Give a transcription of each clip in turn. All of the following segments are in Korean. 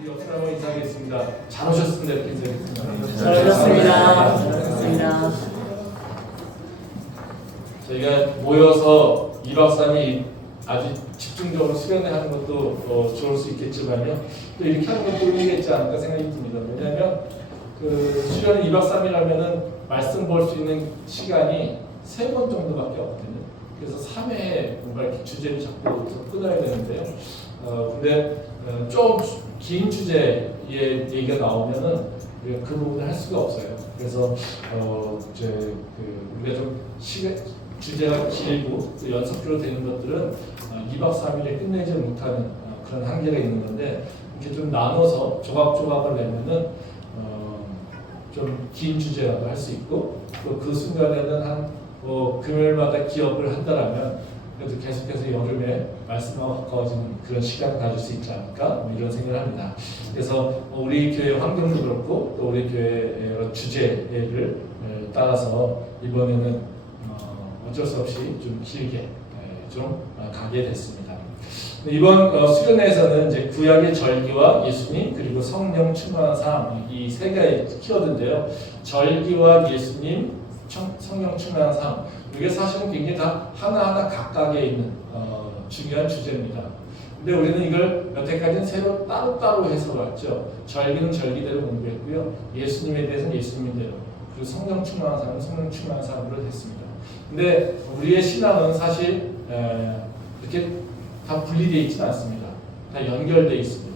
우리 옆 사람하고 인사하겠습니다. 잘 오셨습니다. 이렇게 인사하겠습니다. 잘 오셨습니다. 잘오셨습니다. 저희가 모여서 2박 3일 아주 집중적으로 수련회 하는 것도 좋을 수 있겠지만요. 또 이렇게 하는 것도 의미겠지 않을까 생각이 듭니다. 왜냐하면 그 수련회 2박 3일 하면은 말씀 볼 수 있는 시간이 3번 정도밖에 없거든요. 그래서 3회에 뭔가 이렇게 주제를 잡고 끊어야 되는데요. 근데 좀 긴 주제의 얘기가 나오면은 그 부분을 할 수가 없어요. 그래서 우리가 좀 주제가 길고 또 연속적으로 되는 것들은 2박 3일에 끝내지 못하는 그런 한계가 있는 건데 이렇게 좀 나눠서 조각조각을 내면은 좀 긴 주제라도 할 수 있고 또 그 순간에는 한 금요일마다 기업을 한다라면 그래도 계속해서 여름에 말씀하고 가까워지는 그런 시간을 가질 수 있지 않을까 이런 생각을 합니다. 그래서 우리 교회 환경도 그렇고 또 우리 교회의 여러 주제를 따라서 이번에는 어쩔 수 없이 좀 길게 좀 가게 됐습니다. 이번 수련회에서는 이제 구약의 절기와 예수님 그리고 성령 충만한 삶 이 세 가지 키워드인데요. 절기와 예수님, 성령 충만한 삶 이게 사실은 굉장히 다 하나하나 각각에 있는 중요한 주제입니다. 근데 우리는 이걸 여태까지는 새로 따로따로 해서 왔죠. 절기는 절기대로 공부했고요. 예수님에 대해서는 예수님대로 그리고 성령 충만한 삶은 성령 충만한 삶으로 했습니다. 근데 우리의 신앙은 사실 이렇게 다 분리되어 있지는 않습니다. 다 연결되어 있습니다.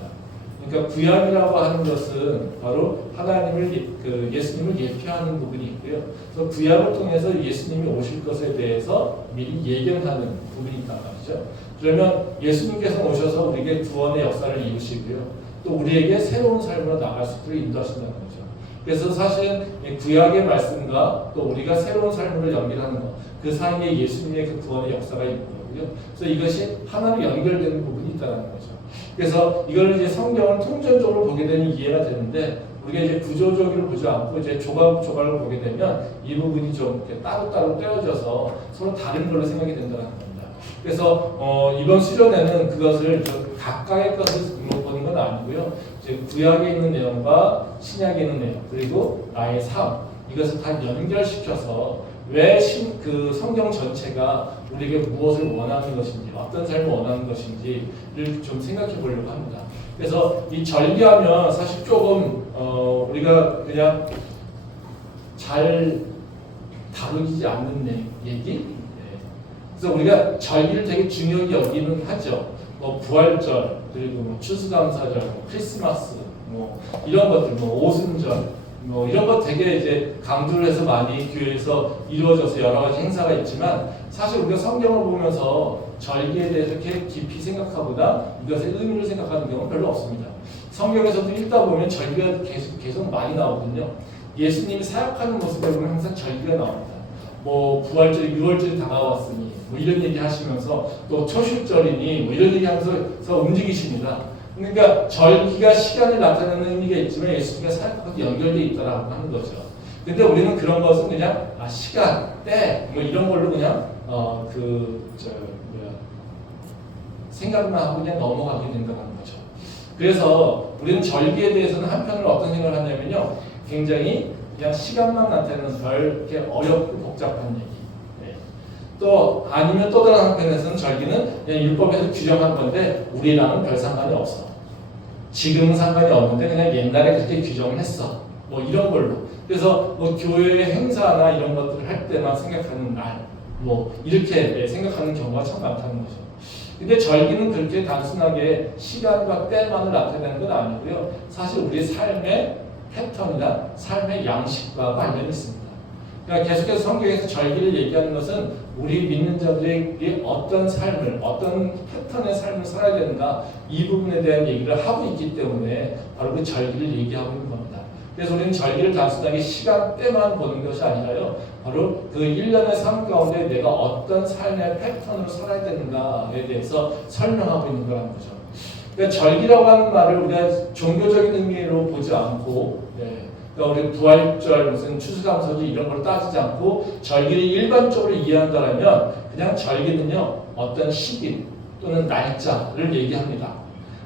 그러니까 구약이라고 하는 것은 바로 하나님을 예수님을 예표하는 부분이 있고요. 그래서 구약을 통해서 예수님이 오실 것에 대해서 미리 예견하는 부분이 있단 말이죠. 그러면 예수님께서 오셔서 우리에게 구원의 역사를 이루시고요. 또 우리에게 새로운 삶으로 나갈 수 있도록 인도하신다는 거죠. 그래서 사실 구약의 말씀과 또 우리가 새로운 삶으로 연결하는 것, 그 사이에 예수님의 그 구원의 역사가 있는 거고요. 그래서 이것이 하나로 연결되는 부분이 있다는 거죠. 그래서 이걸 이제 성경을 통전적으로 보게 되면 이해가 되는데 우리가 이제 구조적으로 보지 않고 이제 조각조각을 보게 되면 이 부분이 좀 이렇게 따로따로 떼어져서 서로 다른 걸로 생각이 된다는 겁니다. 그래서 이번 수련회는 그것을 좀 각각의 것을 보는 건 아니고요. 이제 구약에 있는 내용과 신약에 있는 내용 그리고 나의 삶 이것을 다 연결시켜서 왜 그 성경 전체가 우리에게 무엇을 원하는 것인지 어떤 삶을 원하는 것인지를 좀 생각해 보려고 합니다. 그래서 이 절기하면 사실 조금 우리가 그냥 잘 다루지 않는 얘기 그래서 우리가 절기를 되게 중요하게 여기는 하죠. 뭐 부활절 그리고 뭐 추수감사절, 뭐 크리스마스 뭐 이런 것들, 뭐 오순절 뭐 이런 거 되게 이제 강조를 해서 많이 교회에서 이루어져서 여러 가지 행사가 있지만 사실 우리가 성경을 보면서 절기에 대해서 이렇게 깊이 생각하보다 이것의 의미를 생각하는 경우는 별로 없습니다. 성경에서도 읽다 보면 절기가 계속 많이 나오거든요. 예수님이 사역하는 모습에 보면 항상 절기가 나옵니다. 뭐 부활절이 6월절이 다가왔으니 뭐 이런 얘기 하시면서 또 초실절이니 뭐 이런 얘기 하면서 움직이십니다. 그러니까 절기가 시간을 나타내는 의미가 있지만 예수님과 사역하고 연결되어 있다라고 하는 거죠. 근데 우리는 그런 것은 그냥 시간, 때 뭐 이런 걸로 그냥 생각만 하고 그냥 넘어가게 된다는 거죠. 그래서 우리는 절기에 대해서는 한편으로 어떤 생각을 하냐면요, 굉장히 그냥 시간만 나타내는 별 이렇게 어렵고 복잡한 얘기. 또 아니면 또 다른 한편에서는 절기는 그냥 율법에서 규정한 건데 우리랑은 별 상관이 없어. 지금은 상관이 없는데 그냥 옛날에 그렇게 규정을 했어. 뭐 이런 걸로. 그래서 뭐 교회 행사나 이런 것들을 할 때만 생각하는 날, 뭐 이렇게 생각하는 경우가 참 많다는 거죠. 근데 절기는 그렇게 단순하게 시간과 때만을 나타내는 건 아니고요. 사실 우리 삶의 패턴이나 삶의 양식과 관련이 있습니다. 그러니까 계속해서 성경에서 절기를 얘기하는 것은 우리 믿는 자들에게 어떤 삶을, 어떤 패턴의 삶을 살아야 되는가 이 부분에 대한 얘기를 하고 있기 때문에 바로 그 절기를 얘기하고 있는 겁니다. 그래서 우리는 절기를 단순하게 시간대만 보는 것이 아니라요. 바로 그 1년의 삶 가운데 내가 어떤 삶의 패턴으로 살아야 되는가에 대해서 설명하고 있는 거라는 거죠. 그러니까 절기라고 하는 말을 우리가 종교적인 의미로 보지 않고 그러니까 우리 부활절, 무슨 추수감사절 이런 걸 따지지 않고 절기를 일반적으로 이해한다면 그냥 절기는요 어떤 시기 또는 날짜를 얘기합니다.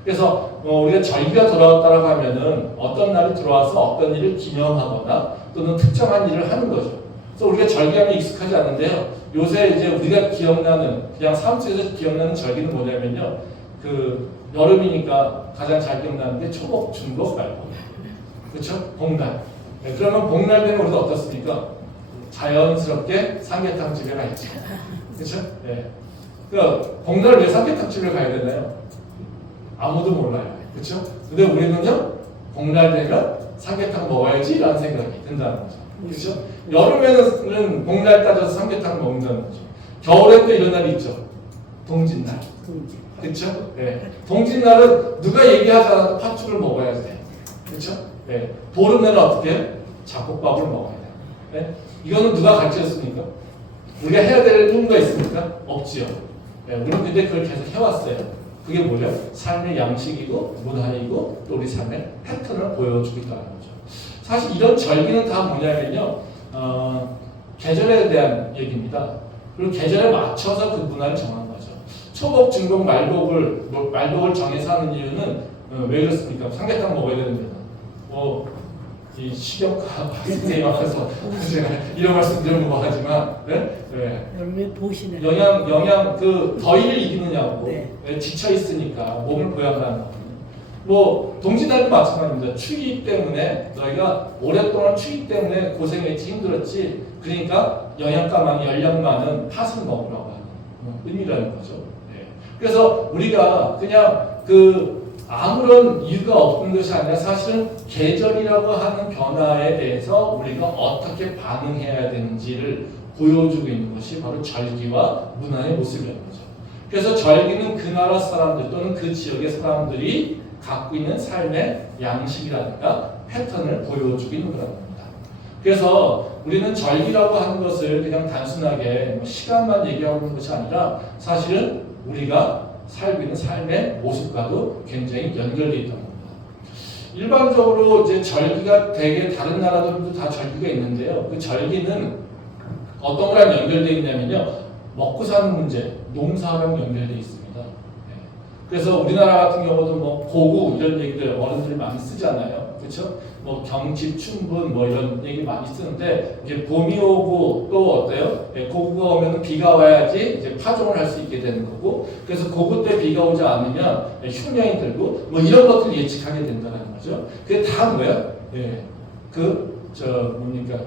그래서 우리가 절기가 돌아왔다라고 하면은 어떤 날이 들어와서 어떤 일을 기념하거나 또는 특정한 일을 하는 거죠. 그래서 우리가 절기하면 익숙하지 않은데요. 요새 이제 우리가 기억나는 그냥 삶 속에서 기억나는 절기는 뭐냐면요. 그 여름이니까 가장 잘 기억나는 게 초복, 중복, 말복. 그렇죠? 복날. 네, 그러면 복날 되면 우리가 어떻습니까? 자연스럽게 삼계탕 집에 가 있죠. 그렇죠? 네. 그러니까 복날 왜 삼계탕 집에 가야 되나요? 아무도 몰라요. 그렇죠? 근데 우리는요. 복날 되면 삼계탕 먹어야지라는 생각이 든다는 거죠. 그렇죠? 여름에는 복날 따져서 삼계탕 먹는다는 거죠. 겨울엔 또 이런 날이 있죠. 동짓날. 그렇죠? 네. 동짓날은 누가 얘기하지 않아도 팥죽을 먹어야 돼. 그렇죠? 네. 보름날은 어떻게 해요? 잡곡밥을 먹어야 돼요. 네? 이거는 누가 가르쳤습니까? 우리가 해야 될 의무가 있습니까? 없지요. 네. 우리는 근데 그걸 계속 해왔어요. 그게 뭐죠? 삶의 양식이고 문화이고 또 우리 삶의 패턴을 보여주고 있다는 거죠. 사실 이런 절기는 다 뭐냐면요. 계절에 대한 얘기입니다. 그리고 계절에 맞춰서 그 문화를 정한 거죠. 초복, 중복, 말복을 정해서 하는 이유는 왜 그렇습니까? 삼계탕 먹어야 되는데 이 식욕과 선생님 앞에서 제가 이런 말씀 드리는 거 하지만 열매 보시네. 영양 그 더위를 이기느냐고 네. 지쳐 있으니까 몸을 보양하는 거. 뭐 동짓날도 마찬가지입니다. 추위 때문에 너희가 오랫동안 추위 때문에 고생했지 힘들었지. 그러니까 열량 많은 팥을 먹으라고 하는 의미라는 거죠. 네. 그래서 우리가 그냥 아무런 이유가 없는 것이 아니라 사실은 계절이라고 하는 변화에 대해서 우리가 어떻게 반응해야 되는지를 보여주고 있는 것이 바로 절기와 문화의 모습이라는 거죠. 그래서 절기는 그 나라 사람들 또는 그 지역의 사람들이 갖고 있는 삶의 양식이라든가 패턴을 보여주고 있는 거라는 겁니다. 그래서 우리는 절기라고 하는 것을 그냥 단순하게 시간만 얘기하고 있는 것이 아니라 사실은 우리가 살고 있는 삶의 모습과도 굉장히 연결되어 있다는 겁니다. 일반적으로 이제 절기가 되게 다른 나라들도 다 절기가 있는데요. 그 절기는 어떤 거랑 연결되어 있냐면요. 먹고 사는 문제, 농사랑 연결되어 있습니다. 그래서 우리나라 같은 경우도 뭐 고구 이런 얘기들 어른들이 많이 쓰잖아요. 그렇죠? 뭐 경칩, 춘분 뭐 이런 얘기 많이 쓰는데 이제 봄이 오고 또 어때요? 고구가 오면 비가 와야지 이제 파종을 할 수 있게 되는 거고 그래서 고구 때 비가 오지 않으면 흉년이 들고 뭐 이런 것들을 예측하게 된다는 거죠. 그게 다 뭐야?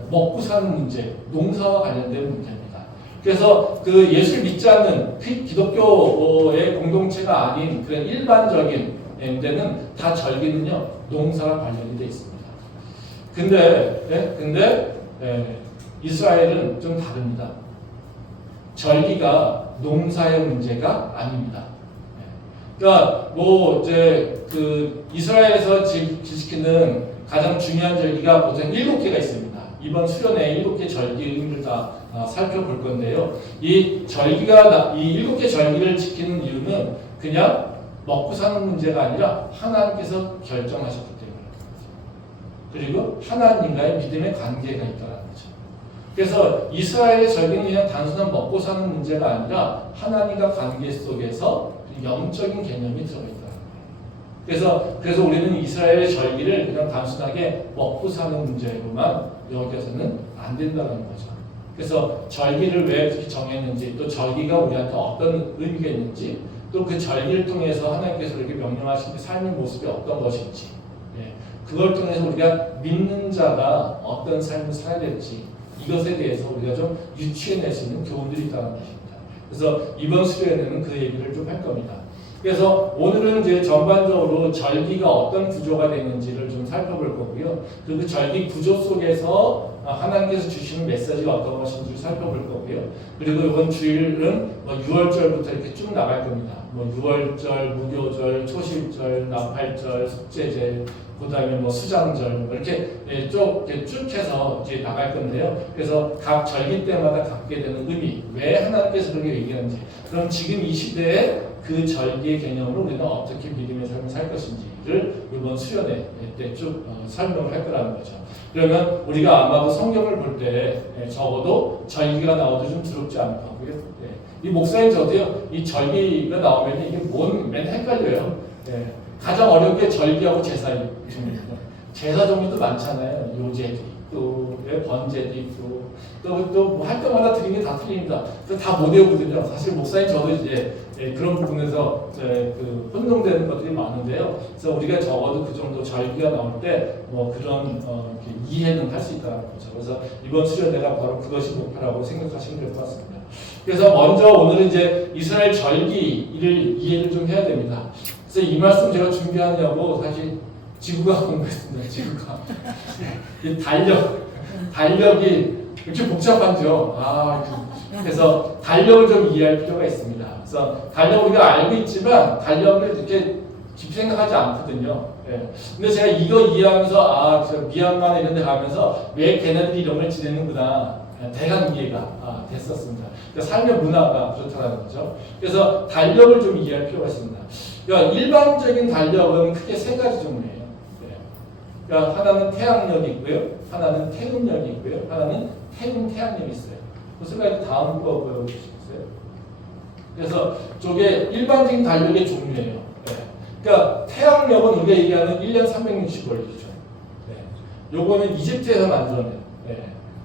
먹고 사는 문제, 농사와 관련된 문제입니다. 그래서 그 예수를 믿지 않는 기독교의 공동체가 아닌 그런 일반적인 데는 다 절기는요 농사와 관련이 되어 있습니다. 근데 이스라엘은 좀 다릅니다. 절기가 농사의 문제가 아닙니다. 그러니까 뭐 이제 그 이스라엘에서 지키는 가장 중요한 절기가 보통 7개가 있습니다. 이번 수련회 7개 절기 의미를 다 살펴볼 건데요. 이 7개 절기를 지키는 이유는 그냥 먹고 사는 문제가 아니라 하나님께서 결정하셨기 때문입니다. 그리고 하나님과의 믿음의 관계가 있다는 거죠. 그래서 이스라엘의 절기는 그냥 단순한 먹고 사는 문제가 아니라 하나님과 관계 속에서 영적인 개념이 들어있다. 그래서 우리는 이스라엘의 절기를 그냥 단순하게 먹고 사는 문제로만 여겨서는 안 된다는 거죠. 그래서 절기를 왜 그렇게 정했는지, 또 절기가 우리한테 어떤 의미가 있는지, 또 그 절기를 통해서 하나님께서 우리에게 명령하신 그 삶의 모습이 어떤 것인지, 그걸 통해서 우리가 믿는 자가 어떤 삶을 살아야 될지, 이것에 대해서 우리가 좀 유추해낼 수 있는 교훈들이 있다는 것입니다. 그래서 이번 수련회는 그 얘기를 좀 할 겁니다. 그래서 오늘은 이제 전반적으로 절기가 어떤 구조가 되는지를 좀 살펴볼 거고요. 그리고 절기 구조 속에서 하나님께서 주시는 메시지가 어떤 것인지를 살펴볼 거고요. 그리고 이번 주일은 6월절부터 이렇게 쭉 나갈 겁니다. 6월절, 무교절, 초실절, 나팔절, 속죄절, 그다음에 수장절 이렇게 쭉 해서 이제 나갈 건데요. 그래서 각 절기 때마다 갖게 되는 의미, 왜 하나님께서 그렇게 얘기하는지, 그럼 지금 이 시대에 그 절기의 개념으로 우리는 어떻게 믿음의 삶을 살 것인지를 이번 수련회 때 쭉 설명을 할 거라는 거죠. 그러면 우리가 아마도 성경을 볼 때 적어도 절기가 나와도 좀 두렵지 않을 거고요. 이 목사님 저도요, 이 절기가 나오면 이게 맨날 헷갈려요. 가장 어려운 게 절기하고 제사 종류입니다. 제사 종류도 많잖아요. 요제도 있고, 번제도 있고, 또할 때마다 드리는 게 다 틀립니다. 다 못 외우거든요. 사실 목사님 저도 이제 그런 부분에서 그 혼동되는 것들이 많은데요. 그래서 우리가 적어도 그 정도 절기가 나올 때 뭐 그런 이렇게 이해는 할 수 있다는 거죠. 그래서 이번 수련회가 바로 그것이 목표라고 생각하시면 될 것 같습니다. 그래서 먼저 오늘은 이제 이스라엘 절기를 이해를 좀 해야 됩니다. 그래서 이 말씀 제가 준비하냐고 사실 지구가 공부했습니다. 지구가 이 달력이 이렇게 복잡하죠. 그래서 달력을 좀 이해할 필요가 있습니다. 그래서 달력 우리가 알고 있지만 달력을 이렇게 깊이 생각하지 않거든요. 근데 제가 이거 이해하면서 저 미얀마 이런 데 가면서 왜 걔네들이 이런 걸 지내는구나 대강 이해가 됐었습니다. 그러니까 삶의 문화가 그렇다는 거죠. 그래서 달력을 좀 이해할 필요가 있습니다. 그러니까 일반적인 달력은 크게 세 가지 종류예요. 그러니까 하나는 태양력이 있고요, 하나는 태음력이 있고요, 하나는 태양력이 있어요. 그 세 가지 다음 거 보여주시겠어요? 그래서 저게 일반적인 달력의 종류예요. 그러니까 태양력은 우리가 얘기하는 1년 365일이죠. 요거는 이집트에서 만들어낸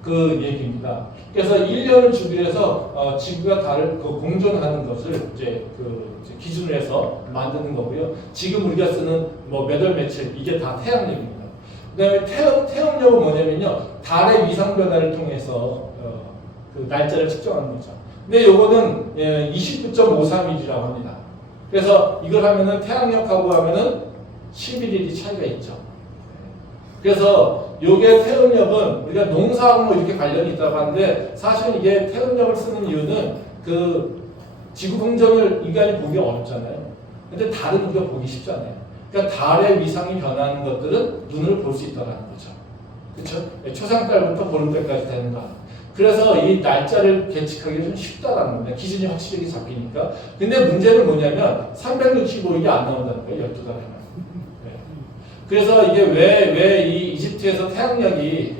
그 얘기입니다. 그래서 1년을 주기해서 지구가 달을 공전하는 것을 이제 기준으로 해서 만드는 거고요. 지금 우리가 쓰는 뭐 몇 월 며칠 이게 다 태양력입니다. 그다음에 태음력은 뭐냐면요, 달의 위상 변화를 통해서 그 날짜를 측정하는 거죠. 근데 요거는 29.53일이라고 합니다. 그래서 이걸 하면은 태양력하고 하면은 11일이 차이가 있죠. 그래서 요게 태음력은 우리가 농사하고 뭐 이렇게 관련이 있다고 하는데 사실은 이게 태음력을 쓰는 이유는 그 지구 공전을 인간이 보기 어렵잖아요. 근데 달은 우리가 보기 쉽잖아요. 그러니까 달의 위상이 변하는 것들은 눈으로 볼 수 있다는 거죠. 그렇죠? 초상달부터 보름달까지 되는 거. 그래서 이 날짜를 계측하기가 좀 쉽다라는 겁니다. 기준이 확실하게 잡히니까. 근데 문제는 뭐냐면 365일이 안 나온다는 거예요. 12달에. 그래서 이게 왜 이 이집트에서 태양력이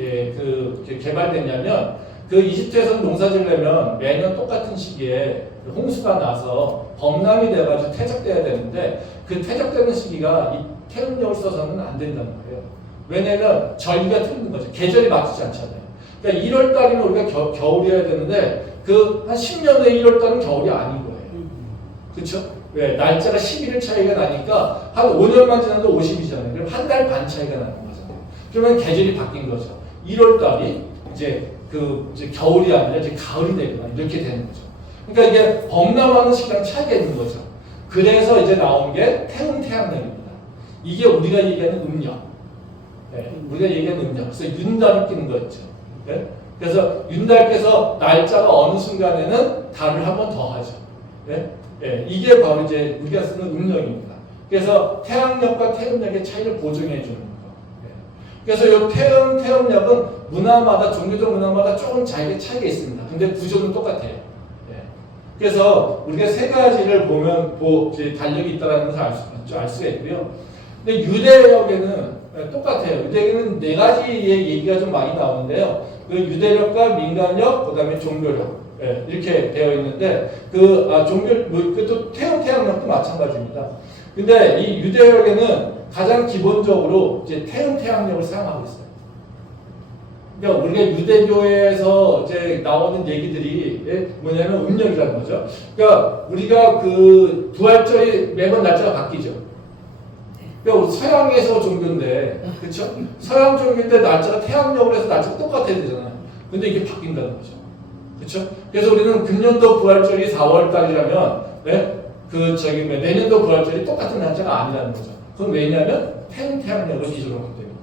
개발됐냐면 그 이집트에서 농사 지으려면 매년 똑같은 시기에 홍수가 나서 범람이 돼가지고 퇴적돼야 되는데 그 퇴적되는 시기가 이 태음력을 써서는 안 된다는 거예요. 왜냐면 절기가 틀린 거죠. 계절이 맞지 않잖아요. 그러니까 1월 달이면 우리가 겨울이어야 되는데 그 한 10년 후에 1월 달은 겨울이 아닌 거예요. 그렇죠? 왜? 날짜가 11일 차이가 나니까 한 5년만 지나도 50이잖아요. 그럼 한 달 반 차이가 나는 거잖아요. 그러면 계절이 바뀐 거죠. 1월 달이 이제 이제 겨울이 아니라 이제 가을이 되거나 이렇게 되는 거죠. 그러니까 이게 범람하는 시간 차이가 있는 거죠. 그래서 이제 나온 게 태양력입니다. 이게 우리가 얘기하는 음력. 우리가 얘기하는 음력. 그래서 윤달이 끼는 거 있죠. 그래서 윤달께서 날짜가 어느 순간에는 달을 한 번 더 하죠. 이게 바로 이제 우리가 쓰는 음력입니다. 그래서 태양력과 태음력의 차이를 보정해 주는 거. 그래서 이 태음력은 문화마다 종교적 문화마다 조금 자기의 차이가 있습니다. 근데 구조는 똑같아요. 그래서 우리가 세 가지를 보면 달력이 있다는 것을 알 수가 있고요. 근데 유대력에는 똑같아요. 유대력에는 네 가지의 얘기가 좀 많이 나오는데요. 그 유대력과 민간력, 그다음에 종교력. 이렇게 되어 있는데 또 태양력도 마찬가지입니다. 근데 이 유대력에는 가장 기본적으로 이제 태양력을 사용하고 있어요. 그러니까 우리가 유대교에서 이제 나오는 얘기들이 뭐냐면 음력이라는 거죠. 그러니까 우리가 그 부활절이 매번 날짜가 바뀌죠. 그러니까 서양에서 종교인데, 그렇죠? 서양 종교인데 날짜가 태양력으로 해서 날짜가 똑같아야 되잖아요. 근데 이게 바뀐다는 거죠. 그렇죠? 그래서 우리는 금년도 부활절이 4월 달이라면 내년도 부활절이 똑같은 날짜가 아니라는 거죠. 그건 왜냐하면 태양력을 기준으로 하기 때문에.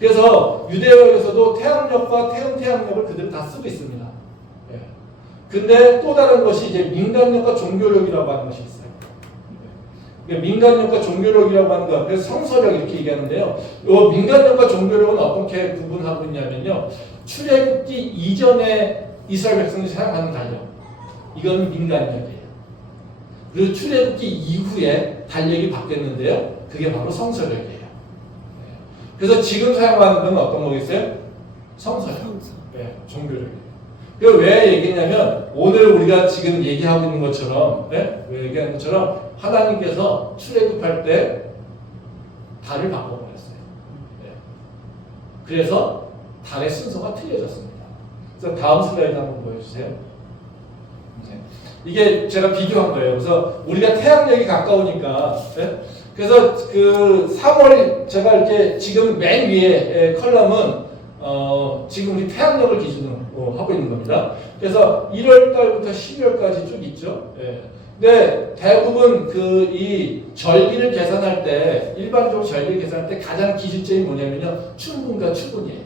그래서 유대교에서도 태양력과 태양력을 그대로 다 쓰고 있습니다. 근데 또 다른 것이 이제 민간력과 종교력이라고 하는 것이 있어요. 민간력과 종교력이라고 하는 거, 그래서 성서력 이렇게 얘기하는데요. 이 민간력과 종교력은 어떻게 구분하고 있냐면요. 출애굽기 이전에 이스라엘 백성이 사용하는 달력, 이거는 민간력이에요. 그리고 출애굽기 이후에 달력이 바뀌었는데요. 그게 바로 성서력이에요. 그래서 지금 사용하는 건 어떤 거겠어요? 성서력. 종교력이에요. 왜 얘기냐면 오늘 우리가 지금 얘기하고 있는 것처럼, 왜 얘기하는 것처럼 하나님께서 출애굽할 때 달을 바꿔버렸어요. 네. 그래서 달의 순서가 틀려졌습니다. 그래서 다음 슬라이드 한번 보여주세요. 네. 이게 제가 비교한 거예요. 그래서 우리가 태양력이 가까우니까, 네? 그래서 그 3월 제가 이렇게 지금 맨 위에 컬럼은 지금 우리 태양력을 기준으로 하고 있는 겁니다. 그래서 1월 달부터 12월까지 쭉 있죠. 예. 근데 대부분 그 이 절기를 계산할 때 일반적으로 절기를 계산할 때 가장 기준점이 뭐냐면요, 춘분과 추분이에요.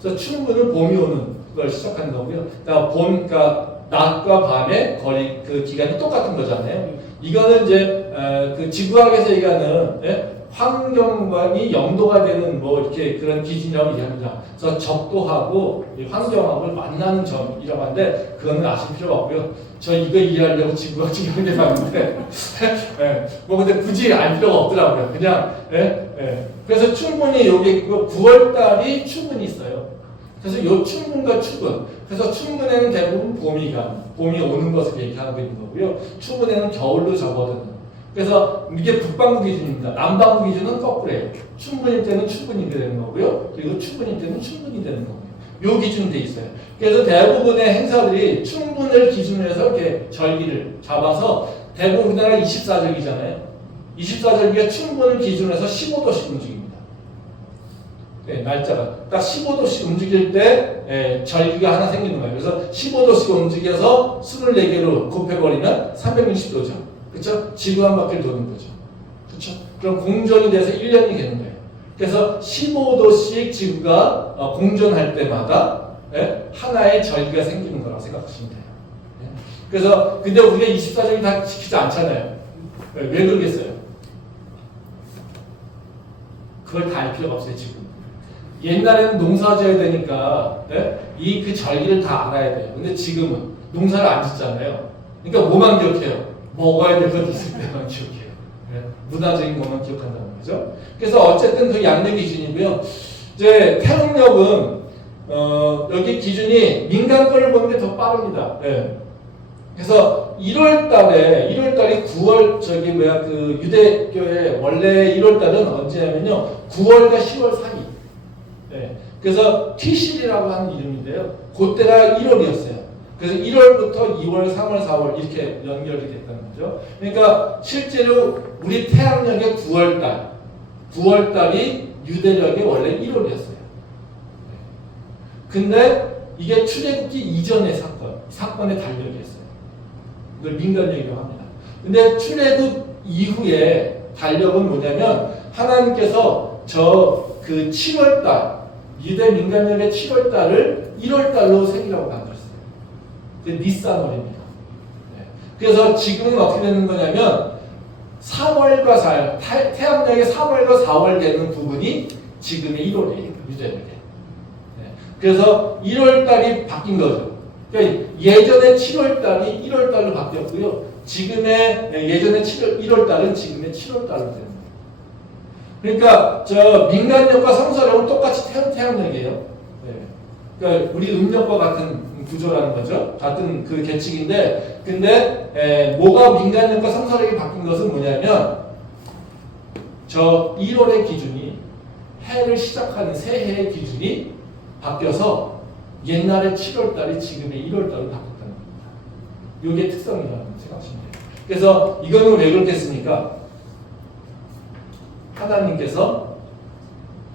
그래서 춘분은 봄이 오는 걸 시작하는 거고요. 그러니까 그러니까 낮과 밤의 거리 그 기간이 똑같은 거잖아요. 이거는 이제 그 지구학에서 얘기하는, 예? 환경관이 영도가 되는 뭐 이렇게 그런 기준이라고 얘기합니다. 그래서 적도하고 이 환경하고 만나는 점이라고 하는데 그거는 아실 필요가 없고요. 저 이거 이해하려고 지구학 지경에 봤는데 예, 뭐 근데 굳이 알 필요가 없더라고요. 그냥 그래서 충분히 여기 9월 달이 충분히 있어요. 그래서 요 충분과 추분. 그래서 충분에는 대부분 봄이 오는 것을 얘기하고 있는 거고요. 추분에는 겨울로 접어드는. 그래서 이게 북반구 기준입니다. 남반구 기준은 거꾸로예요. 충분일 때는 충분히 되는 거고요. 그리고 충분일 때는 충분히 되는 거고요. 요 기준으로 돼 있어요. 그래서 대부분의 행사들이 충분을 기준으로 해서 이렇게 절기를 잡아서 대부분 우리나라 24절기잖아요. 24절기가 충분을 기준으로 해서 15도씩 움직입니다. 네, 날짜가 딱 15도씩 움직일 때 절기가 하나 생기는 거예요. 그래서 15도씩 움직여서 24개로 곱해버리면 360도죠. 그렇죠? 지구 한 바퀴를 도는 거죠. 그렇죠? 그럼 공전이 돼서 1년이 되는 거예요. 그래서 15도씩 지구가 공전할 때마다 하나의 절기가 생기는 거라고 생각하시면 돼요. 그래서 근데 우리가 24절기 다 지키지 않잖아요. 왜 그러겠어요? 그걸 다 알 필요가 없어요, 지금. 옛날에는 농사 지어야 되니까 이 그 절기를 다 알아야 돼요. 근데 지금은 농사를 안 짓잖아요. 그러니까 뭐만 기억해요? 먹어야 될 것 있을 때만 기억해요. 문화적인 것만 기억한다는 거죠. 그래서 어쨌든 그 양력 기준이고요. 이제 태릉력은 여기 기준이 민간 거를 보는 게 더 빠릅니다. 그래서 1월달이 9월 그 유대교의 원래 1월달은 언제냐면요, 9월과 10월 사이. 그래서 티실이라고 하는 이름인데요. 그때가 1월이었어요. 그래서 1월부터 2월, 3월, 4월 이렇게 연결이 됐다는 거죠. 그러니까 실제로 우리 태양력의 9월달이 유대력의 원래 1월이었어요. 근데 이게 출애굽기 이전의 사건의 달력이었어요. 이걸 민간력이라고 합니다. 근데 출애굽 이후에 달력은 뭐냐면 하나님께서 그 7월달, 유대 민간력의 7월달을 1월달로 새기라고 만들었어요. 니산월입니다. 그래서 지금은 어떻게 되는 거냐면 3월과 4월, 태양력의 3월과 4월 되는 부분이 지금의 1월이에요. 유대력에. 그래서 1월달이 바뀐 거죠. 그러니까 예전에 7월달이 1월달로 바뀌었고요. 지금의 예전에 1월달은 지금의 7월달로 되는 거예요. 그러니까 저 민간력과 성서력은 똑같이 태양력이에요. 그러니까 우리 음력과 같은 구조라는 거죠. 같은 그 계측인데, 근데 뭐가 민간력과 성서력이 바뀐 것은 뭐냐면 저 1월의 기준이 해를 시작하는 새해의 기준이 바뀌어서 옛날의 7월달이 지금의 1월달로 바뀌었다는 겁니다. 이게 특성이라고 생각하시면 돼요. 그래서 이거는 왜 그렇겠습니까? 하나님께서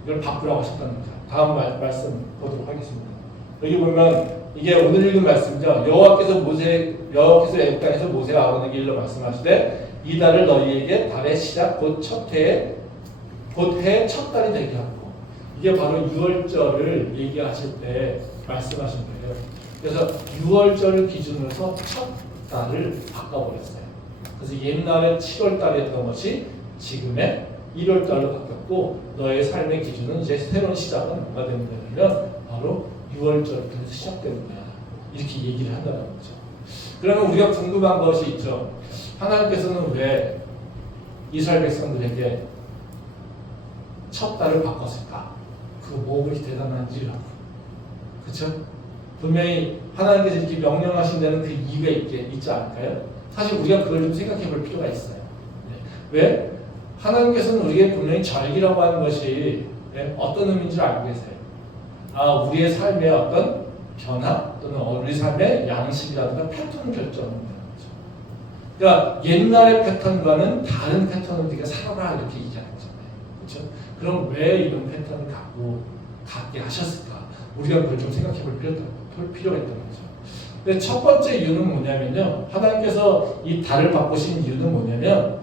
이걸 바꾸라고 하셨다는 거죠. 다음 말씀 보도록 하겠습니다. 여기 보면 이게 오늘 읽은 말씀이죠. 여호와께서 애굽 땅에서 모세와 아론에게 일러 말씀하시되 이 달을 너희에게 달의 시작 곧 해 첫 달이 되게 하고, 이게 바로 6월절을 얘기하실 때 말씀하신 거예요. 그래서 6월절을 기준으로 해서 첫 달을 바꿔버렸어요. 그래서 옛날에 7월달이었던 것이 지금의 1월달로 바뀌었고, 너의 삶의 기준은 이제 새로운 시작은 뭐가 되는 거냐면 바로 6월절부터 시작되는 거야. 이렇게 얘기를 한다는 거죠. 그러면 우리가 궁금한 것이 있죠. 하나님께서는 왜 이스라엘 백성들에게 첫 달을 바꿨을까? 그 뭐가 그렇게 대단한지 하고. 그렇죠? 분명히 하나님께서 이렇게 명령하신 데는 그 이유가 있지 않을까요? 사실 우리가 그걸 좀 생각해 볼 필요가 있어요. 왜? 하나님께서는 우리에게 분명히 절기라고 하는 것이 어떤 의미인지 알고 계세요. 우리의 삶의 어떤 변화 또는 우리 삶의 양식이라든가 패턴 결정을 하는 거죠. 그러니까 옛날의 패턴과는 다른 패턴을 우리가 살아라 이렇게 얘기하는 거잖아요. 그렇죠? 그럼 왜 이런 패턴을 갖게 하셨을까? 우리가 그걸 좀 생각해 볼 필요가 있다는 거죠. 근데 첫 번째 이유는 뭐냐면요. 하나님께서 이 달을 바꾸신 이유는 뭐냐면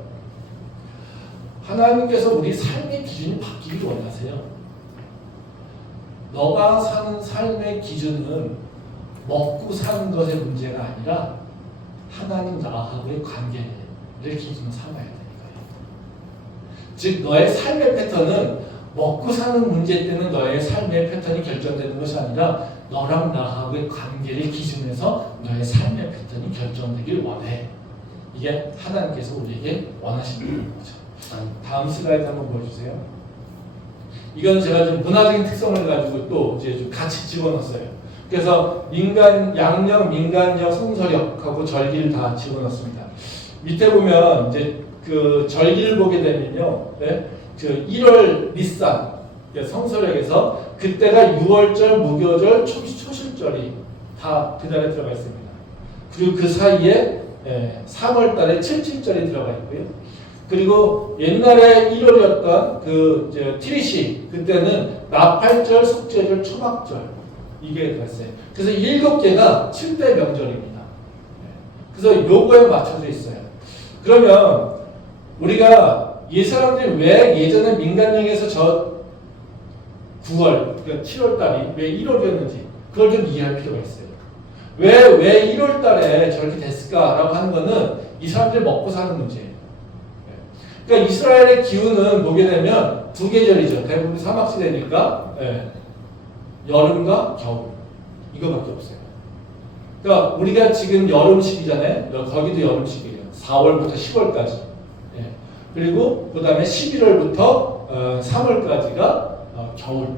하나님께서 우리 삶의 기준이 바뀌기를 원하세요. 너가 사는 삶의 기준은 먹고 사는 것의 문제가 아니라 하나님 나하고의 관계를 기준으로 삼아야 되는 거예요. 즉 너의 삶의 패턴은 먹고 사는 문제 때문에 너의 삶의 패턴이 결정되는 것이 아니라 너랑 나하고의 관계를 기준으로 해서 너의 삶의 패턴이 결정되길 원해. 이게 하나님께서 우리에게 원하시는 거죠. 다음 슬라이드 한번 보여주세요. 이건 제가 좀 문화적인 특성을 가지고 또 이제 좀 같이 집어넣었어요. 그래서 양력, 민간력, 성서력하고 절기를 다 집어넣습니다. 밑에 보면 이제 그 절기를 보게 되면요, 그 1월 니산 성서력에서 그때가 6월절, 무교절, 초실절이 다 그 달에 들어가 있습니다. 그리고 그 사이에 3월달에 77절이 들어가 있고요. 그리고 옛날에 1월이었던 그 티리시 그때는 나팔절, 속죄절, 초막절 이게 됐어요. 그래서 7개가 7대 명절입니다. 그래서 요거에 맞춰져 있어요. 그러면 우리가 이 사람들이 왜 예전에 민간령에서 저 9월, 그러니까 7월 달이 왜 1월이었는지 그걸 좀 이해할 필요가 있어요. 왜 1월 달에 저렇게 됐을까라고 하는 거는 이 사람들이 먹고 사는 문제예요. 그러니까 이스라엘의 기후는 보게 되면 두 계절이죠. 대부분 사막시대니까 여름과 겨울 이거밖에 없어요. 그러니까 우리가 지금 여름 시기잖아요. 거기도 여름 시기예요. 4월부터 10월까지. 그리고 그 다음에 11월부터 3월까지가 겨울.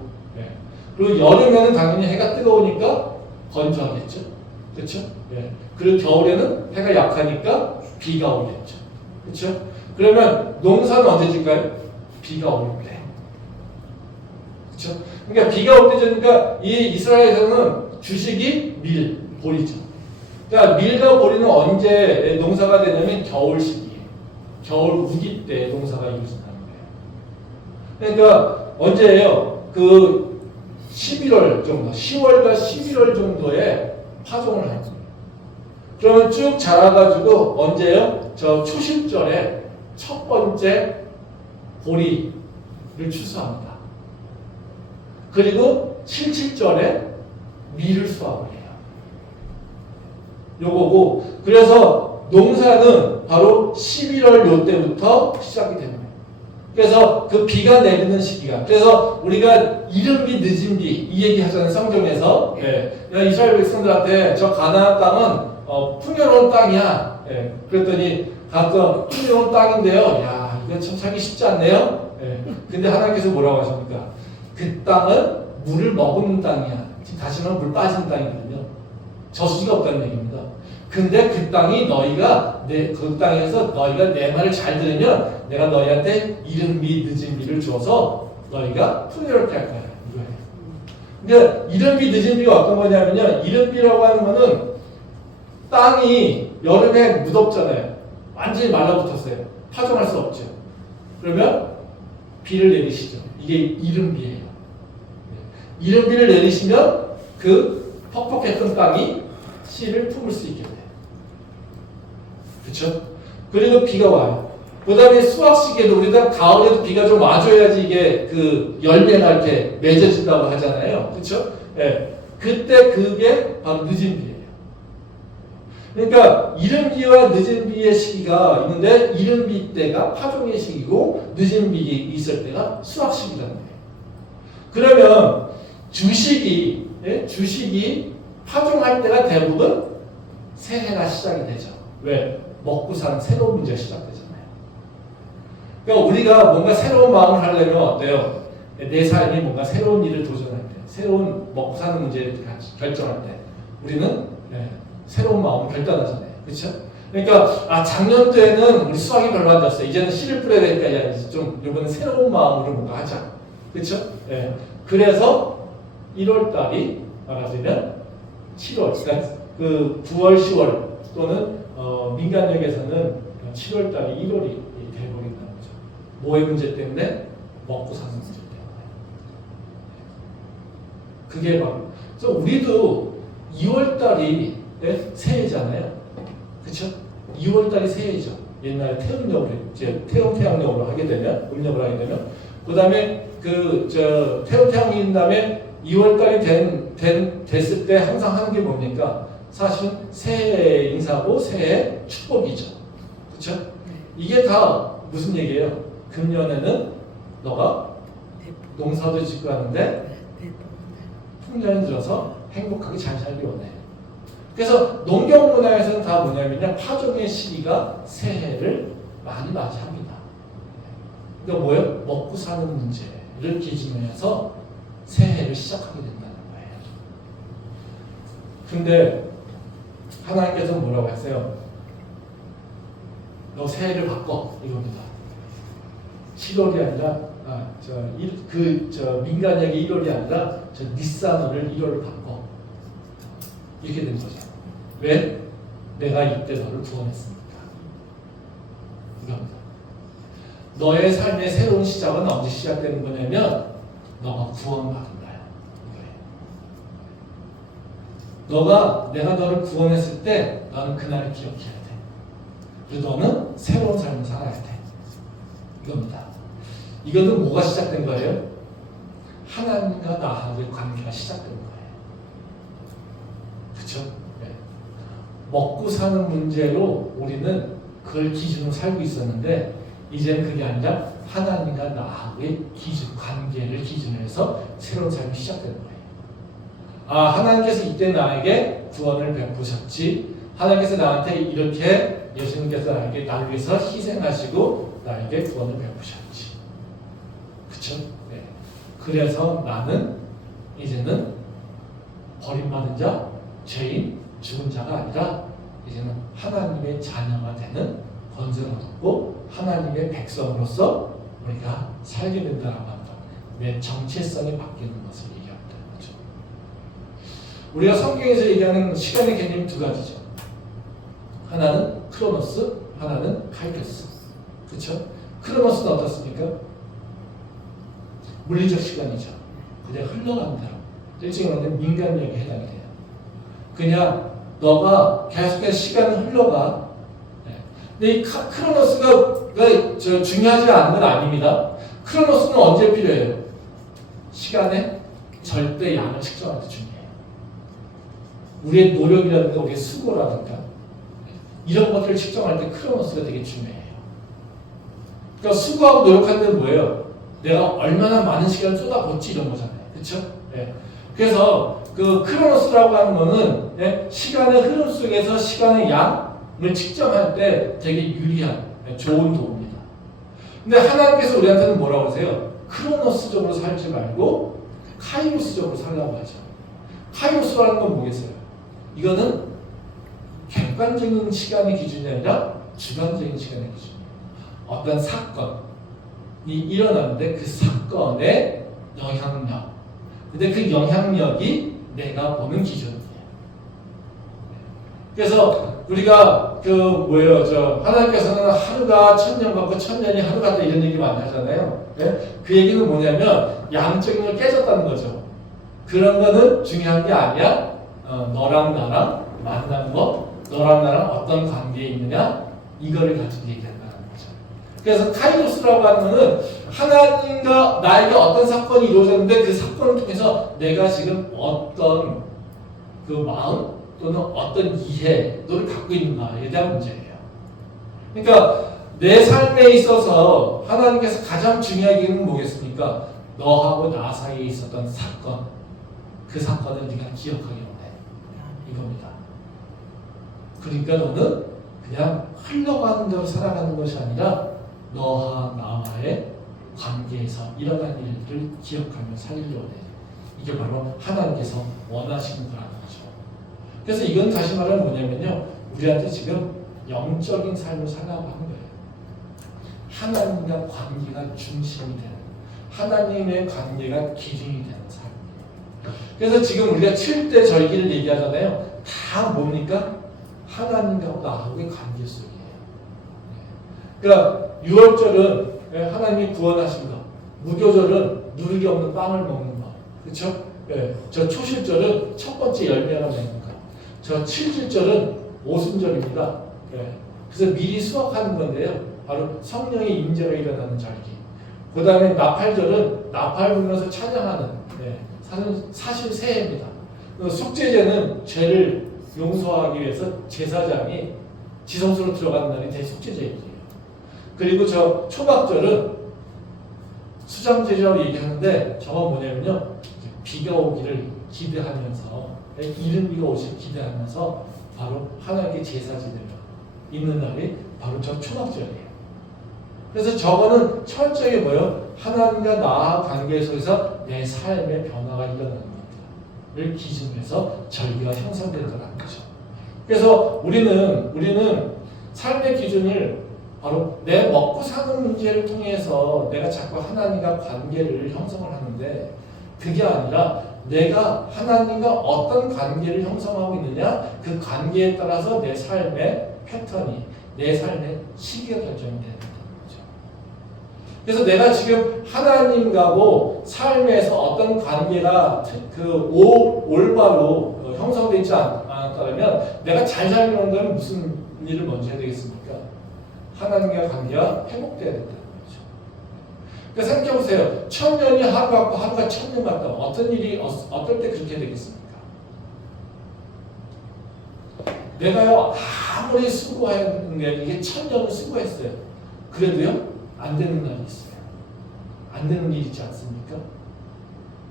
그리고 여름에는 당연히 해가 뜨거우니까 건조하겠죠. 그렇죠? 그리고 겨울에는 해가 약하니까 비가 오겠죠. 그렇죠? 그러면 농사는 언제 질까요? 비가 올 때. 그렇죠? 그러니까 비가 올 때 되니까 이 이스라엘에서는 주식이 보리죠. 그러니까 밀과 보리는 언제 농사가 되냐면 겨울 시기에, 겨울 우기 때 농사가 이루어진다는 거예요. 그러니까 언제예요? 그 11월 정도, 10월과 11월 정도에 파종을 하죠. 그러면 쭉 자라가지고 언제요? 저 초실절에 첫 번째 보리를 추수합니다. 그리고 77절에 밀을 수확을 해요. 요거고, 그래서 농사는 바로 11월 요때부터 시작이 됩니다. 그래서 그 비가 내리는 시기가, 그래서 우리가 이른 비 늦은 비 이 얘기 하잖아요. 성경에서 이스라엘 백성들한테 저 가나안 땅은 풍요로운 땅이야. 그랬더니 가서 풍요로운 땅인데요. 야, 이거 참 살기 쉽지 않네요. 근데 하나님께서 뭐라고 하십니까? 그 땅은 물을 머금는 땅이야. 다시 말하면 물 빠진 땅이거든요. 저수지가 없다는 얘기입니다. 근데 그 땅이 그 땅에서 너희가 내 말을 잘 들으면 내가 너희한테 이른 비 늦은 비를 줘서 너희가 풍요롭게 할 거야. 이거예요. 근데 이른 비 늦은 비가 어떤 거냐면요. 이른 비라고 하는 거는 땅이 여름에 무덥잖아요. 완전히 말라붙었어요. 파종할 수 없죠. 그러면 비를 내리시죠. 이게 이른 비예요. 이른 비를 내리시면 그 퍽퍽했던 땅이 씨를 품을 수 있게 돼요. 그렇죠? 그리고 비가 와요. 그 다음에 수확 시기에도 우리가 가을에도 비가 좀 와줘야지 이게 그 열매가 이렇게 맺어진다고 하잖아요. 그렇죠? 그때 그게 바로 늦은 비예요. 그러니까 이른 비와 늦은 비의 시기가 있는데 이른 비 때가 파종의 시기고 늦은 비 있을 때가 수확 시기라는 거예요. 그러면 주식이 파종할 때가 대부분 새해가 시작이 되죠. 왜? 먹고 사는 새로운 문제가 시작되잖아요. 그러니까 우리가 뭔가 새로운 마음을 하려면 어때요? 내 삶이 뭔가 새로운 일을 도전할 때, 새로운 먹고 사는 문제를 결정할 때 우리는 새로운 마음을 결단하잖아요. 그렇죠? 그러니까 작년 때는 우리 수학이 별로 안 좋았어요. 이제는 씨를 뿌려야 되니까 야, 이제 좀 이번에 새로운 마음으로 뭔가 하자. 그렇죠? 예. 그래서 1월 달이 말하자면 7월, 그러니까 그 9월, 10월 또는 민간역에서는 7월 달이 1월이 돼버린다는 거죠. 뭐의 문제 때문에? 먹고 사는 문제 때문에. 그게 바로. 그래서 우리도 2월 달이 새해잖아요. 그렇죠? 2월 달이 새해죠. 옛날에 태음력으로 이제 태음태양력으로 하게 되면 음력을 하게 되면 그다음에 태음태양이 있는 다음에 2월 달이 됐을 때 항상 하는 게 뭡니까? 사실은 새해 인사고 새해 축복이죠. 그렇죠? 이게 다 무슨 얘기예요? 금년에는 너가 농사도 짓고 하는데 풍년이 들어서 행복하게 잘 살기 원해. 그래서 농경 문화에서는 다 뭐냐면요, 파종의 시기가 새해를 많이 맞이합니다. 그러니까 뭐예요? 먹고 사는 문제를 기준으로 해서 새해를 시작하게 된다는 거예요. 근데 하나님께서 뭐라고 했어요? 너 새해를 바꿔 이겁니다. 7월이 아니라 민간역이 1월이 아니라 니산월을 1월로 바꿔. 이렇게 된 거죠. 왜? 내가 이때 너를 구원했으니까. 이겁니다. 너의 삶의 새로운 시작은 언제 시작되는 거냐면 너가 구원받은 거야. 내가 너를 구원했을 때 너는 그날을 기억해야 돼. 그리고 너는 새로운 삶을 살아야 돼. 이겁니다. 이거는 뭐가 시작된 거예요? 하나님과 나하고의 관계가 시작된 거예요. 그렇죠? 네. 먹고 사는 문제로 우리는 그걸 기준으로 살고 있었는데 이제는 그게 아니라 하나님과 나하고의 관계를 기준으로 해서 새로운 삶이 시작되는 거예요. 하나님께서 이때 나에게 구원을 베푸셨지. 하나님께서 나한테 이렇게 예수님께서 나를 위해서 희생하시고 나에게 구원을 베푸셨지. 그쵸? 네. 그래서 나는 이제는 버림받은 자, 죄인, 죽은 자가 아니라 이제는 하나님의 자녀가 되는 권세를 얻고 하나님의 백성으로서 우리가 살게 된다라고 합니다. 내 정체성이 바뀌는 것을 얘기합니다. 그렇죠? 우리가 성경에서 얘기하는 시간의 개념이 두 가지죠. 하나는 크로노스, 하나는 카이로스. 그렇죠? 크로노스는 어떻습니까? 물리적 시간이죠. 그냥 흘러가는 대로. 일찍 말하면 민간력에 해당이 돼요. 그냥 너가 계속해서 시간이 흘러가. 근데 이 크로노스가 중요하지 않은 건 아닙니다. 크로노스는 언제 필요해요? 시간의 절대 양을 측정할 때 중요해요. 우리의 노력이라든가 우리의 수고라든가 이런 것들을 측정할 때 크로노스가 되게 중요해요. 그러니까 수고하고 노력하는 데는 뭐예요? 내가 얼마나 많은 시간을 쏟아붓지 이런 거잖아요. 그렇죠? 네. 그래서 그 크로노스라고 하는 거는 시간의 흐름 속에서 시간의 양을 측정할 때 되게 유리한 좋은 도구입니다. 근데 하나님께서 우리한테는 뭐라고 하세요? 크로노스적으로 살지 말고 카이로스적으로 살라고 하죠. 카이로스라는 건 뭐겠어요? 이거는 객관적인 시간의 기준이 아니라 주관적인 시간의 기준이에요. 어떤 사건이 일어났는데 그 사건의 영향력. 근데 그 영향력이 내가 보는 기준이에요. 그래서 우리가 하나님께서는 하루가 1000년 같고 1000년이 하루 같다 이런 얘기 많이 하잖아요. 네? 그 얘기는 뭐냐면 양적인 걸 깨졌다는 거죠. 그런 거는 중요한 게 아니야. 너랑 나랑 만난 거, 너랑 나랑 어떤 관계에 있느냐 이거를 가지고 얘기한다는 거죠. 그래서 카이로스라고 하는 거는 하나님과 나에게 어떤 사건이 이루어졌는데 그 사건을 통해서 내가 지금 어떤 그 마음 또는 어떤 이해를 갖고 있는가에 대한 문제예요. 그러니까 내 삶에 있어서 하나님께서 가장 중요하게 여기는 뭐겠습니까? 너하고 나 사이에 있었던 사건, 그 사건을 네가 기억하기 원해. 이겁니다. 그러니까 너는 그냥 흘러가는 대로 살아가는 것이 아니라 너와 나와의 관계에서 일어난 일들을 기억하며 살리려 해. 이게 바로 하나님께서 원하시는 거라는 거죠. 그래서 이건 다시 말하면 뭐냐면요. 우리한테 지금 영적인 삶을 살라고 하는 거예요. 하나님과 관계가 중심이 되는, 하나님의 관계가 기준이 되는 삶. 그래서 지금 우리가 7대 절기를 얘기하잖아요. 다 뭡니까? 하나님과 나하고의 관계 속이에요. 그러니까 6월절은 하나님이 구원하신 것, 무교절은 누룩이 없는 빵을 먹는 것, 그렇죠? 저 초실절은 첫 번째 열매가 맺는 것, 저 칠칠절은 오순절입니다. 그래서 미리 수확하는 건데요. 바로 성령의 임재가 일어나는 절기. 그 다음에 나팔절은 나팔 불면서 찬양하는, 사실 새해입니다. 속죄제는 죄를 용서하기 위해서 제사장이 지성소로 들어가는 날이 대속죄제예요. 그리고 저 초막절은 수장제자로 얘기하는데 저건 뭐냐면요, 비가 오기를 기대하면서, 이른 비가 오실 기대하면서 바로 하나님께 제사 지내며 있는 날이 바로 저 초막절이에요. 그래서 저거는 철저히 뭐예요? 하나님과 나 관계 속에서 내 삶의 변화가 일어나는 것들을 기준으로 해서 절기가 형성되더라는 거죠. 그래서 우리는 삶의 기준을 바로 내 먹고 사는 문제를 통해서 내가 자꾸 하나님과 관계를 형성을 하는데, 그게 아니라 내가 하나님과 어떤 관계를 형성하고 있느냐, 그 관계에 따라서 내 삶의 패턴이, 내 삶의 시기가 결정이 되는 거죠. 그래서 내가 지금 하나님과고 삶에서 어떤 관계가 올바로 형성되어 있지 않았다면 내가 잘 살려는 건 무슨 일을 먼저 해야 되겠습니까? 하나님과 관계가 회복돼야 된다는 거죠. 그러니까 생각해보세요. 1000년이 하루 같고 하루가 1000년 같다. 어떤 일이 어떨 때 그렇게 되겠습니까? 내가요 아무리 수고했는데 이게 1000년을 수고했어요. 그래도요 안 되는 날이 있어요. 안 되는 일이 있지 않습니까?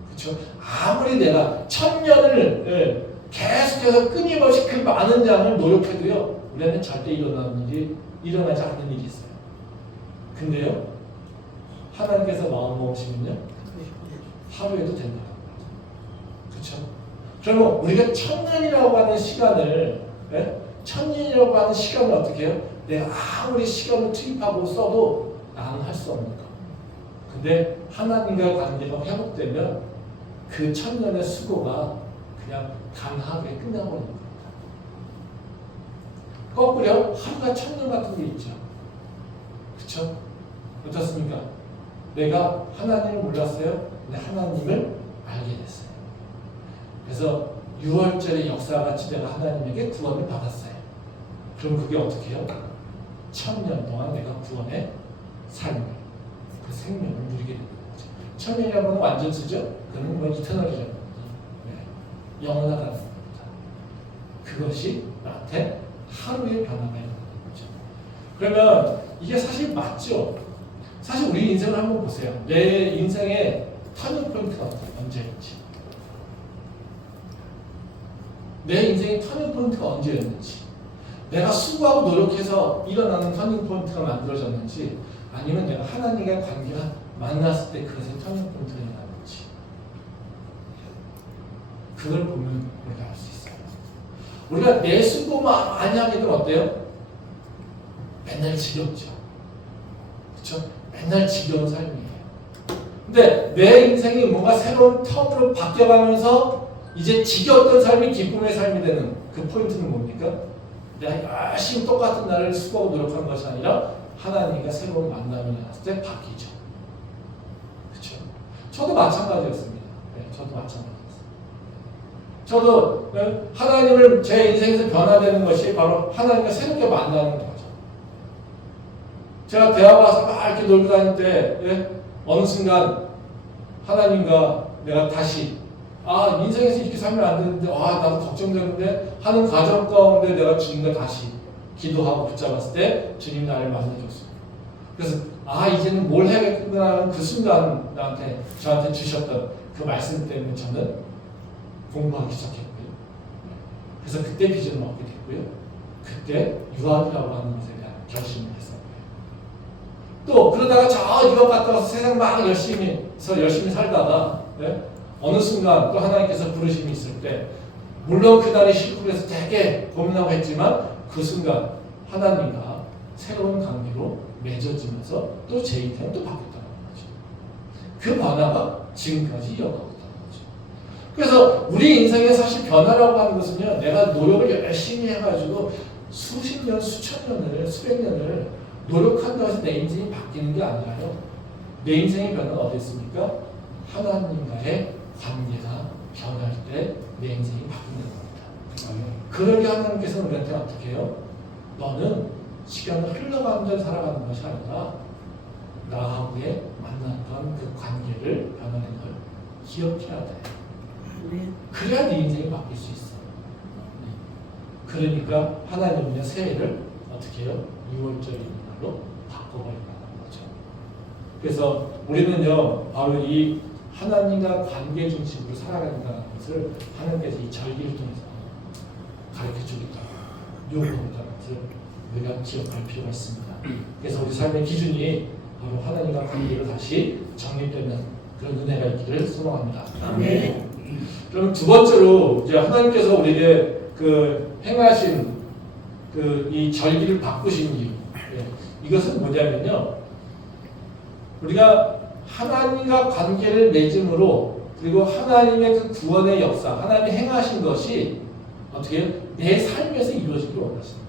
그렇죠? 아무리 내가 1000년을 계속해서 끊임없이 그 많은 양을 노력해도요 우리한테 절대 일어나지 않는 일이 있어요. 근데요 하나님께서 마음 먹으시면요 하루에도 된다는 거죠. 그렇죠? 그러면 우리가 1000년이라고 하는 시간을 1000년이라고 하는 시간을 어떻게 해요? 내가 아무리 시간을 투입하고 써도 나는 할 수 없는 거. 근데 하나님과 관계가 회복되면 그 1000년의 수고가 그냥 단 하루에 끝나버리는 겁니다. 거꾸로 하루가 1000년 같은 게 있죠. 그렇죠? 어떻습니까? 내가 하나님을 몰랐어요. 근데 하나님을 알게 됐어요. 그래서 6월절의 역사같이 내가 하나님에게 구원을 받았어요. 그럼 그게 어떻게 해요? 1000년 동안 내가 구원의 삶을, 그 생명을 누리게 되는 거죠. 1000년이라는 건 완전 쓰죠? 그건 뭐 이터널이라는 거죠. 영원하다는 겁니다. 그것이 나한테 하루의 변화가 있는 거죠. 그러면 이게 사실 맞죠? 사실 우리 인생을 한번 보세요. 내 인생의 터닝 포인트가 언제였는지, 내 인생의 터닝 포인트가 언제였는지, 내가 수고하고 노력해서 일어나는 터닝 포인트가 만들어졌는지, 아니면 내가 하나님과 관계가 만났을 때 그것의 터닝 포인트가 일어났는지, 그걸 보면 우리가 알 수 있어요. 우리가 내 수고만 많이 하게 되면 어때요? 맨날 지겹죠. 그렇죠? 맨날 지겨운 삶이에요. 근데 내 인생이 뭔가 새로운 턴으로 바뀌어가면서 이제 지겨웠던 삶이 기쁨의 삶이 되는 그 포인트는 뭡니까? 내가 열심히 똑같은 날을 수고하고 노력하는 것이 아니라 하나님과 새로운 만남이 일어났을 때 바뀌죠. 그렇죠? 저도 마찬가지였습니다. 저도 마찬가지였어요. 저도 하나님을 제 인생에서 변화되는 것이 바로 하나님과 새롭게 만나는 거죠. 제가 대학 와서 막 이렇게 놀고 다닐 때 어느 순간 하나님과 내가 다시 인생에서 이렇게 살면 안 되는데 나도 걱정되는데 하는 과정 가운데 내가 주님과 다시 기도하고 붙잡았을 때 주님 나를 만나줬어요. 그래서 이제는 뭘 해야겠구나 하는 그 순간 저한테 주셨던 그 말씀 때문에 저는 공부하기 시작했고요. 그래서 그때 비전을 얻게 됐고요. 그때 유학이라고 하는 것에 대한 결심을 했어요. 또 그러다가 저 유학 갔다 와서 세상 막 열심히 살다가 어느 순간 또 하나님께서 부르심이 있을 때 물론 그날이 싫고 그래서 되게 고민하고 했지만 그 순간 하나님과 새로운 관계로 맺어지면서 또 제 인생은 또 바뀌었다는 거죠. 그 변화가 지금까지 이어가고 있다는 거죠. 그래서 우리 인생에 사실 변화라고 하는 것은요, 내가 노력을 열심히 해가지고 수십 년, 수천 년을, 수백 년을 노력한다고 해서 내 인생이 바뀌는 게 아니라요. 내 인생의 변화가 어디 있습니까? 하나님과의 관계가 변할 때 내 인생이 바뀐다는 겁니다. 그러게 하나님께서는 우리한테 어떻게 해요? 너는 시간을 흘러가는 대로 살아가는 것이 아니라 나하고의 만났던 그 관계를 변하는 걸 기억해야 돼. 그래야 네 인생이 바뀔 수 있어. 그러니까 하나님은요, 새해를 어떻게 해요? 6월절인 날로 바꿔버린다는 거죠. 그래서 우리는요, 바로 이 하나님과 관계 중심으로 살아간다는 것을 하나님께서 이 절기를 통해서 가르쳐주겠다고 요구한다는 것을 우리가 기억할 필요가 있습니다. 그래서 우리 삶의 기준이 바로 하나님과 관계로 다시 정립되는 그런 은혜가 있기를 소망합니다. 네. 그럼 두 번째로 이제 하나님께서 우리에게 그 행하신 그 이 절기를 바꾸신 이유, 이것은 뭐냐면요, 우리가 하나님과 관계를 맺음으로 그리고 하나님의 그 구원의 역사, 하나님이 행하신 것이 어떻게 내 삶에서 이루어지기를 원하십니다.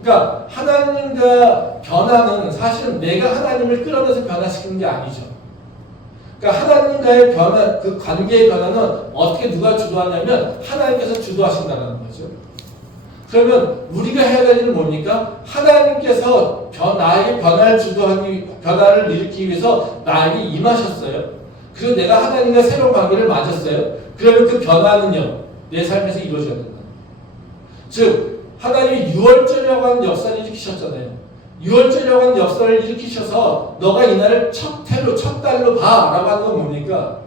그러니까 하나님과 변화는 사실은 내가 하나님을 끌어내서 변화시키는 게 아니죠. 그러니까 하나님과의 변화, 그 관계의 변화는 어떻게 누가 주도하냐면 하나님께서 주도하신다는 거죠. 그러면 우리가 해야 될 일은 뭡니까? 하나님께서 나에게 변화를 일으키기 위해서 나에게 임하셨어요. 그리고 내가 하나님과 새로운 관계를 맺었어요. 그러면 그 변화는요, 내 삶에서 이루어져야 된다. 즉, 하나님이 6월절이라고 하는 역사를 일으키셨잖아요. 6월절이라고 하는 역사를 일으키셔서 너가 이날을 첫 달로 봐 라고 하는 건 뭡니까?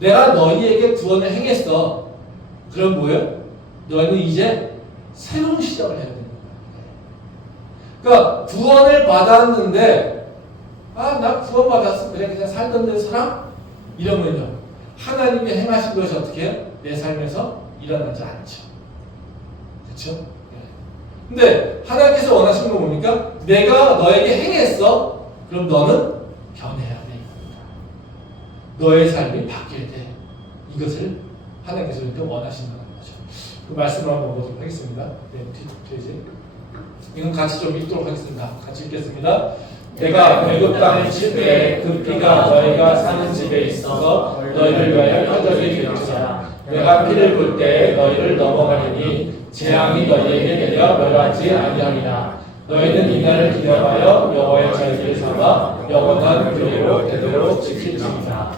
내가 너희에게 구원을 행했어. 그럼 뭐예요? 너희는 이제 새로운 시작을 해야 되는 거예요. 그러니까 구원을 받았는데 나 구원 받았어. 그냥 살던 대로 살아? 이러면요, 하나님이 행하신 것이 어떻게 해요? 내 삶에서 일어나지 않죠. 그렇죠? 근데 하나님께서 원하시는 건 뭡니까? 내가 너에게 행했어. 그럼 너는 변해야 돼. 너의 삶이 바뀌어야 돼. 이것을 하나님께서 이렇게 원하신다는 거죠. 그 말씀을 한번 보도록 하겠습니다. 네, 페이지. 이건 같이 좀 읽도록 하겠습니다. 같이 읽겠습니다. 내가 애굽 땅에 칠 때 그 피가 너희가 사는 집에 있어서 너희를 위하여 펴져게 되리라. 내가 피를 볼 때 너희를 넘어가리니 재앙이 너희에게 내려 멸하지 아니하리라. 너희는 이날을 기념하여 여호와의 절기를 삼아 영원한 교회로 대대로 지킬지니라.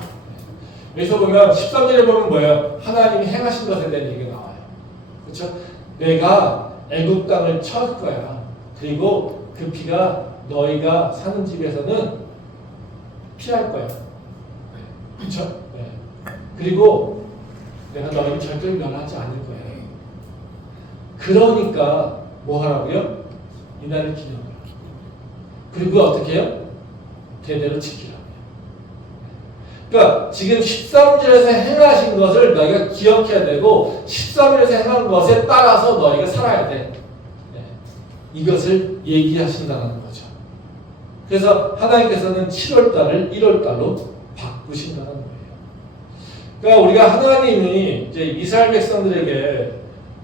여기서 보면 13절에 보면 뭐예요? 하나님이 행하신 것에 대한 얘기가 나와요. 그렇죠? 내가 애굽 땅을 칠 거야. 그리고 그 피가 너희가 사는 집에서는 피할 거야. 그렇죠? 네. 그리고 내가 너희를 절대 멸하지 않을 거야. 그러니까 뭐 하라고요? 이날을 기념하라. 그리고 어떻게 해요? 대대로 지키라고요. 그러니까 지금 13절에서 행하신 것을 너희가 기억해야 되고 13절에서 행한 것에 따라서 너희가 살아야 돼. 네. 이것을 얘기하신다는 거죠. 그래서 하나님께서는 7월달을 1월달로 바꾸신다는 거예요. 그러니까 우리가 하나님이 이제 이스라엘 백성들에게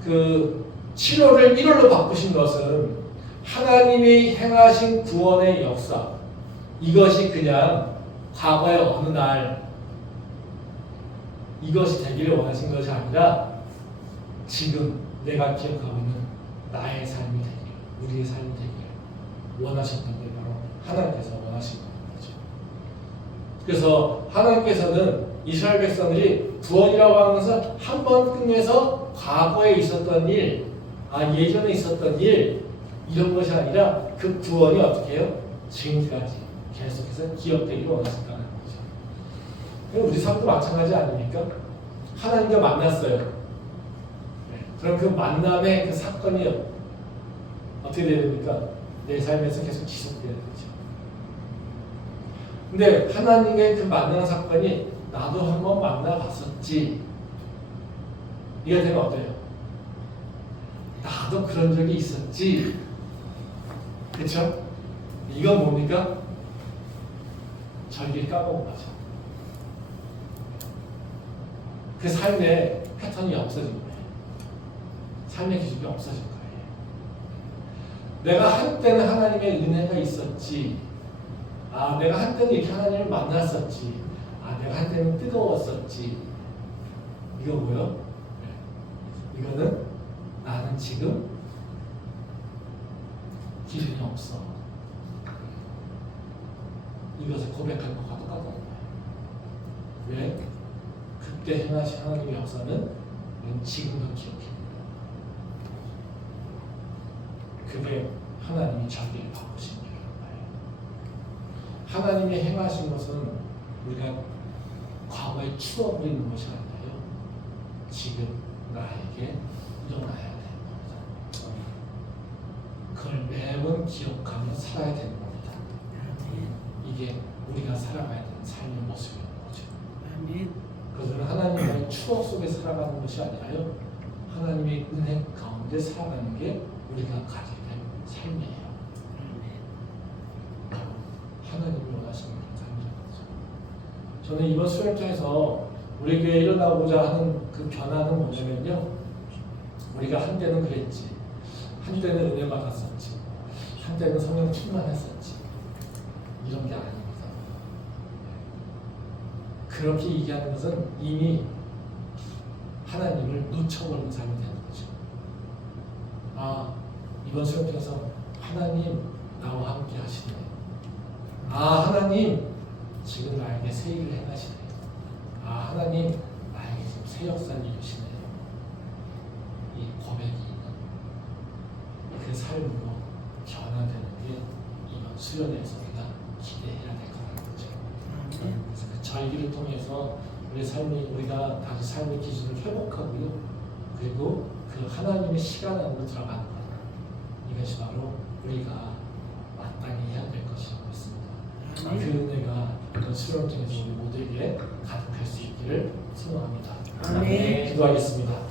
그 7월을 1월로 바꾸신 것은 하나님이 행하신 구원의 역사, 이것이 그냥 과거의 어느 날 이것이 되기를 원하신 것이 아니라 지금 내가 기억하고 있는 나의 삶이 되기를, 우리의 삶이 되기를 원하셨던 게 바로 하나님께서 원하신 거죠. 그래서 하나님께서는 이스라엘 백성들이 구원이라고 하는 것을 한 번 끝내서 과거에 있었던 일, 예전에 있었던 일, 이런 것이 아니라 그 구원이 어떻게 해요? 지금까지 계속해서 기억되기를 원하신다는 거죠. 우리 삶도 마찬가지 아닙니까? 하나님과 만났어요. 그럼 그 만남의 그 사건이 어떻게 되야 됩니까? 내 삶에서 계속 지속돼야 되죠. 근데 하나님의 그 만난 사건이 나도 한번 만나봤었지. 이가 되면 어때요? 나도 나도 그런 적이 있었지. 그렇죠? 이건 뭡니까? 절기를 까먹은 거죠. 그 삶의 패턴이 없어진 거예요. 삶의 기준이 없어진 거예요. 내가 한때는 하나님의 은혜가 있었지. 아, 내가 한때는 이렇게 하나님을 만났었지. 아, 내가 한때는 뜨거웠었지. 이거 뭐요? 이거는 나는 지금 기준이 없어. 이것을 고백할 것과 똑같은 거예요. 왜? 그때 행하신 하나님의 역사는 우리는 지금도 기억해요. 그게 하나님이 자기를 바꾸신 거예요. 하나님이 행하신 것은 우리가 과거에 추억을 있는 것이 아니라요. 지금 나에게 일어나야 되는 겁니다. 그걸 매번 기억하며 살아야 되는 겁니다. 이게 우리가 살아가야 되는 삶의 모습인 거죠. 그것은 하나님의 추억 속에 살아가는 것이 아니라요. 하나님의 은혜 가운데 살아가는 게 우리가 가지게 된 삶이에요. 하나님이 원하시는 그런 삶이라는 거죠. 저는 이번 수련회에서 우리 교회에 일어나고자 하는 그 변화는 뭐냐면요. 우리가 한때는 그랬지. 한때는 은혜 받았었지. 한때는 성령 충만했었지. 이런 게 아닙니다. 그렇게 얘기하는 것은 이미 하나님을 놓쳐버린 삶이 되는 거죠. 아, 이번 수련회에서 하나님 나와 함께 하시네. 아, 하나님 지금 나에게 새 일을 행하시네. 아, 하나님 나에게 지금 새 역사를 이루시네. 이 고백이 있는 그 삶으로 변화되는 게 이번 수련회에서 우리가 기대해야 될 거라는 거죠. 그래서 그 절기를 통해서 우리가 다시 삶의 기준을 회복하고요. 그리고 그 하나님의 시간 안으로 들어가는 것. 이것이 바로 우리가 마땅히 해야 될 것이라고 믿습니다. 그 은혜가 이번 수련을 통해서 우리 모두에게 가득할 수 있기를 소망합니다. 아멘. 기도하겠습니다.